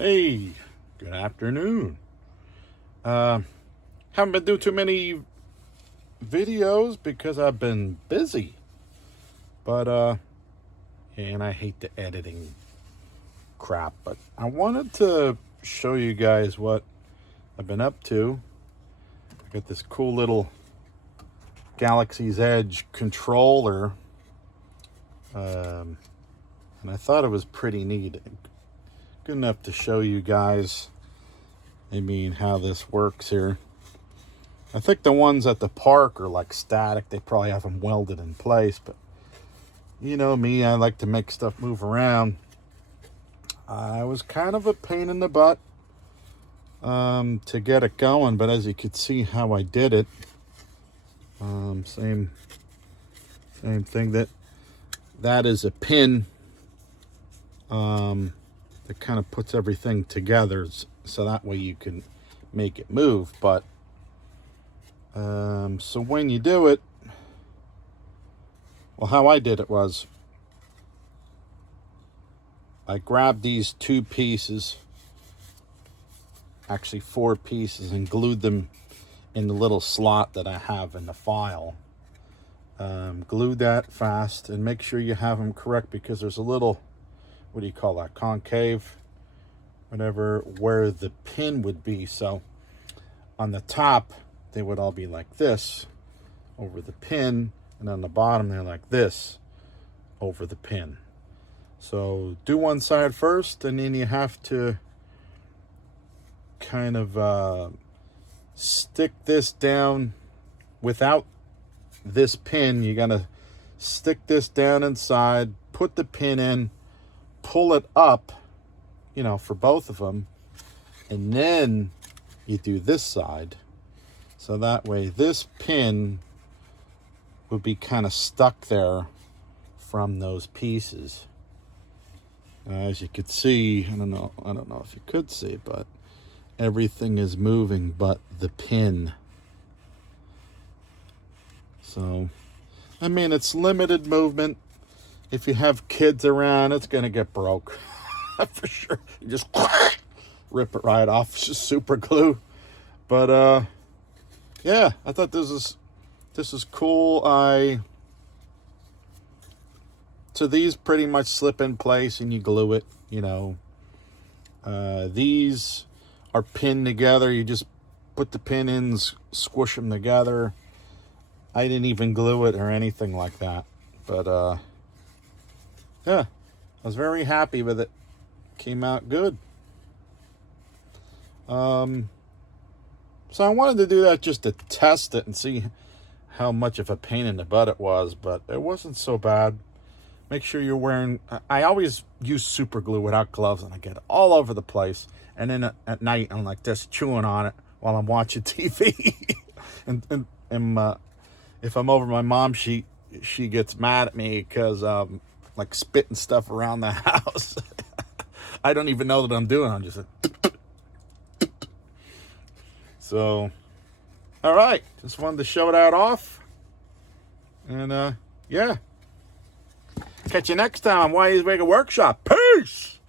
Hey, good afternoon. Haven't been doing too many videos because I've been busy. But, and I hate the editing crap. But I wanted to show you guys what I've been up to. I got this cool little Galaxy's Edge controller. And I thought it was pretty neat. Good enough to show you guys, how this works here. I think the ones at the park are like static. They probably have them welded in place, but you know me, I like to make stuff move around. I was kind of a pain in the butt to get it going, but as you could see how I did it, same thing. That is a pin that kind of puts everything together, so that way you can make it move. But so when you do it, well, how I did it was I grabbed these two pieces, actually 4 pieces, and glued them in the little slot that I have in the file. Glue that fast and make sure you have them correct, because there's a little, what do you call that, concave, whatever, where the pin would be. So on the top they would all be like this over the pin, and on the bottom they're like this over the pin. So do one side first, and then you have to kind of stick this down without this pin. You gotta stick this down inside, put the pin in, pull it up, for both of them, and then you do this side. So that way this pin would be kind of stuck there from those pieces. As you could see, I don't know if you could see, but everything is moving but the pin. So, it's limited movement. If you have kids around, it's going to get broke. For sure. You just rip it right off. It's just super glue. But, yeah, I thought this is cool. So these pretty much slip in place and you glue it, These are pinned together. You just put the pin in, squish them together. I didn't even glue it or anything like that. But, yeah, I was very happy with it. Came out good. So I wanted to do that just to test it and see how much of a pain in the butt it was, but it wasn't so bad. Make sure you're wearing, I always use super glue without gloves, and I get it all over the place. And then at night, I'm like this, chewing on it while I'm watching TV. and if I'm over my mom, she gets mad at me because like spitting stuff around the house. I don't even know that I'm doing it. I'm just like, so, all right. Just wanted to show that off. And, yeah. Catch you next time on Why Is Wake a Workshop. Peace!